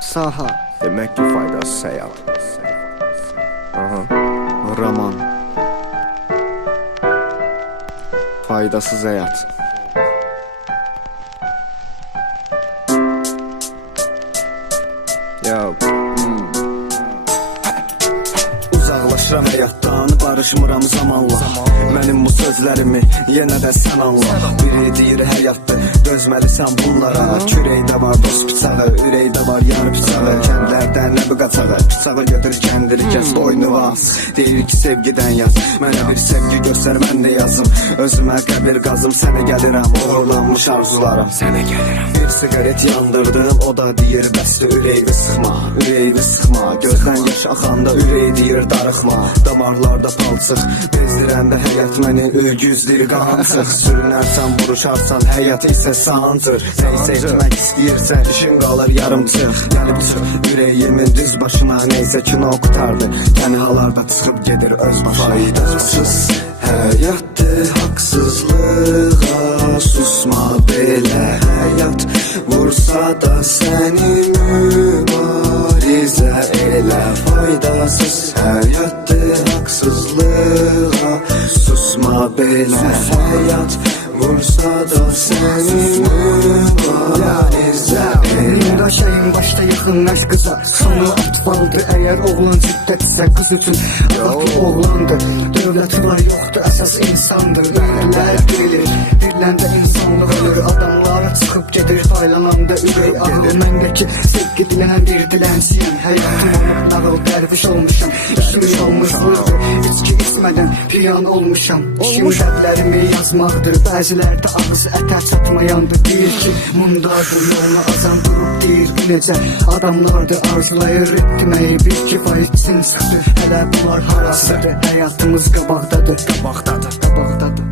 Saha. Demək ki, faydasız həyat. Roman. Faydasız həyat. Yo. Uzaqlaşıram həyatdan, barışmıram zamanla. Mənim bu sözlərimi yenə də sən anla. Biri deyir həyatdır, dözməlisən bunlara. Kürəkdə var dost bıçağı, ürəkdə var yar bıçağı. Kəndlərdən nə bu qaçağı, bıçağı götür kəndiri kəs boynu vas. Deyir ki sevgidən yaz, mənə bir sevgi göstər mən də yazım. Özümə qəbir qazım, sənə gəlirəm, uğurlanmış arzularım. Sənə gəlirəm. Bir sigaret yandırdım, o da deyir bəsdir ürəyini sıxma, ürəyini sıxma. Gözdən yaş axanda ürək deyir darıxma. Damarlarda palçıq, bezdirəndə həyat məni ülgüzdür qancıq. Sürünərsən, vuruşarsan, həyat isə sancır. Neysə etmək istəyirsə, işin qalır yarımçıq. Gəlib çıx, ürəyimin düz başına, neysə kino qutardı. Tənhalarda çıxıb gedir öz başına. Faydasız həyatdır, haqsızlığa susma belə. Həyat vursa da səni mübarizə elə. Faydasız həyatdır, haqsızlığa susma belə. Həyat vursa da səni mübarizə elə. Şeyin başta yaxınlaş qıza, sonu atvaldı. Əgər oğlan ciddətsə qız üçün atı oğlandır. Dövləti var yoxdur, əsas insandır. Mənələr bilir, birləndə insanlıq ölür. Adamlara çıxıb gedir, faylananda ürək ağır. Məndəki sevgi dilənən bir dilənsiyəm. Həyatım olub nağıl dərviş olmuşam. İşim olmuşludur, içki içmədən piyan olmuşam. İşim dərdlərimi yazmaqdır. Bəzilərdə ağzı ətə çatmayandır. Deyir ki, mundardır yoluna azam durub deyir bu necə adamlardır. Arzulayır etməyi bir kifayətsin çıxdı. Hələ bunlar harasıdır, həyatımız qabaqdadır. Qabaqdadır, qabaqdadır.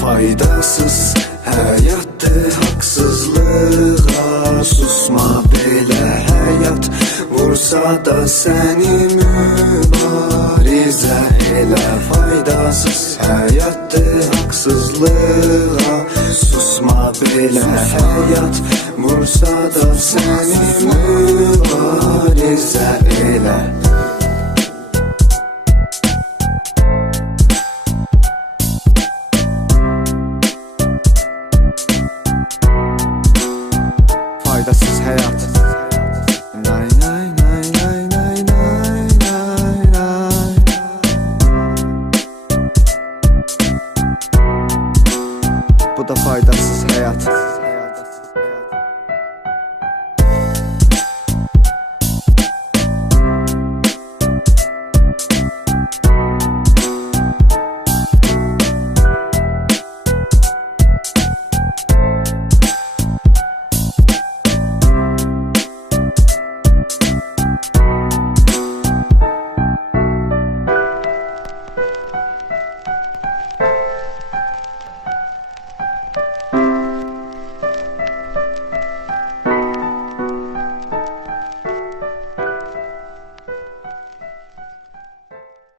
Faydasız həyatdır, haqsızlığa susma belə. Həyat vursa da səni mübarizə elə. Faydasız həyatdır, haqsızlığa susma belə. Həyat vursa da səni mübarizə elə. Faydasız həyat. Nay nay nay nay nay nay nay nay. Bu da faydasız həyat.